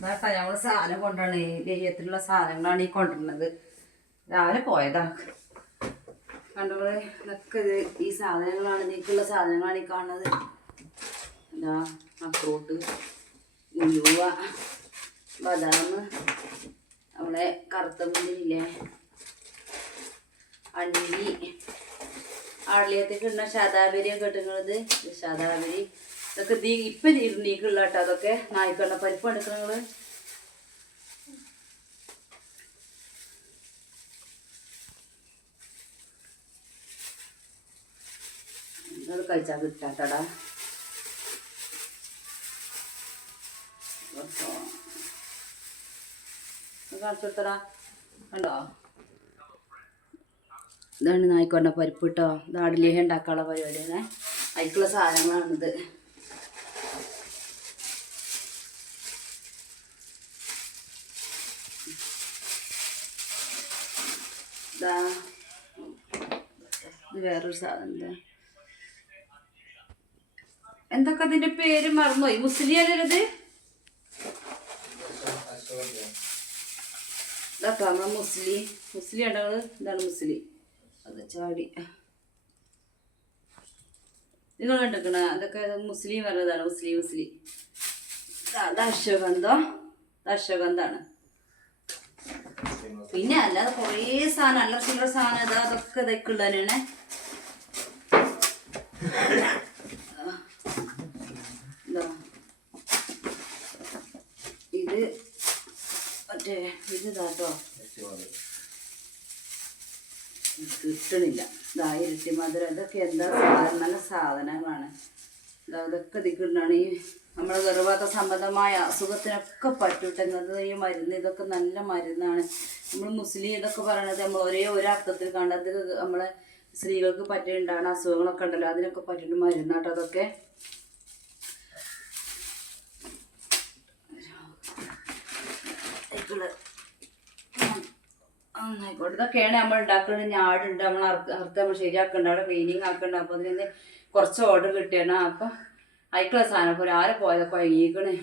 ഇതാട്ടാ ഞങ്ങൾ സാധനം കൊണ്ടാണ് ലേഹ്യത്തിലുള്ള സാധനങ്ങളാണ് ഈ കൊണ്ടുവരുന്നത്. രാവിലെ പോയതാ കണ്ടോളെ. ഇതൊക്കെ ഈ സാധനങ്ങളാണ്, ഇതിലേക്കുള്ള സാധനങ്ങളാണ് ഈ കാണുന്നത്. എന്താ അക്രോട്ട്, ഉലുവ, ബദാം, നമ്മളെ കറുത്ത മുന്തിരില്ലേ, അണ്ടി, ആളിയത്തേക്ക് ഇടുന്ന ശതാബരിയൊക്കെ ഇട്ടുന്നത്. ശതാബരി ഇതൊക്കെ ഇപ്പം ഇരുന്നീക്കുള്ള കേട്ടോ. അതൊക്കെ നായ്ക്കണ്ണ പരിപ്പ് എടുക്കണങ്ങള്. അത് കഴിച്ചാൽ കിട്ടാട്ടടാ. കാണിച്ചെടുത്തടാ. കണ്ടോ, ഇതാണ് നായ്ക്കൊണ്ട പരിപ്പ് കേട്ടോ. ഇത് ആടിലേഹ ഉണ്ടാക്കാനുള്ള പരിപാടിയാണ്. അതിലേക്കുള്ള സാധനങ്ങളാണിത്. ഇതാ ഇത് വേറൊരു സാധനം. എന്തൊക്കെ അതിന്റെ പേര് മറന്നുപോയി. മുസ്ലി അല്ലത് ഇതാട്ടോ നമ്മളെ മുസ്ലി ഉണ്ടത്. ഇതാണ് മുസ്ലി. അത് ചാടി നിങ്ങൾ കണ്ടിരിക്കണ അതൊക്കെ മുസ്ലിം പറഞ്ഞതാണ്. മുസ്ലി അത് അശ്വഗന്ധാണ്. പിന്നെ അല്ലാതെ കുറേ സാധനം അല്ല ചില്ലറ സാധനം ഇതാ. അതൊക്കെ ഇതൊക്കെ ഉള്ള തന്നെയാണ്. ഇത് മറ്റേ ഇതാട്ടോ കിട്ടണില്ല. ഇതാ ഇരട്ടി മധുരം. ഇതൊക്കെ എന്താ സാധനം, നല്ല സാധനങ്ങളാണ്. ഇതൊക്കെ ഇതിക്കിട്ടാണ് ഈ നമ്മുടെ ഗർഭപാത്ര സംബന്ധമായ അസുഖത്തിനൊക്കെ പറ്റൂട്ടുന്നത്. ഈ മരുന്ന് ഇതൊക്കെ നല്ല മരുന്നാണ്. നമ്മൾ മുസ്ലിം ഇതൊക്കെ പറയണത് നമ്മൾ ഒരേ ഒരർത്ഥത്തിൽ കണ്ടത് നമ്മളെ സ്ത്രീകൾക്ക് പറ്റിയിട്ടുണ്ടാകുന്ന അസുഖങ്ങളൊക്കെ ഉണ്ടല്ലോ, അതിനൊക്കെ പറ്റിയിട്ട് മരുന്നാട്ടോ അതൊക്കെ. ആയിക്കോട്ടെ. ഇതൊക്കെയാണ് നമ്മൾ ഉണ്ടാക്കുന്നത്. ഞാടുണ്ട്, നമ്മൾ നമ്മൾ ശരിയാക്കുന്നുണ്ട്, അവിടെ ക്ലീനിങ് ആക്കുന്നുണ്ട്. അപ്പോൾ അതിന് കുറച്ച് ഓർഡർ കിട്ടിയാണ്. അപ്പം അയക്കുള്ള സാധനം ഇപ്പോൾ രാവിലെ പോയതൊക്കെ വൈകിക്കണേ.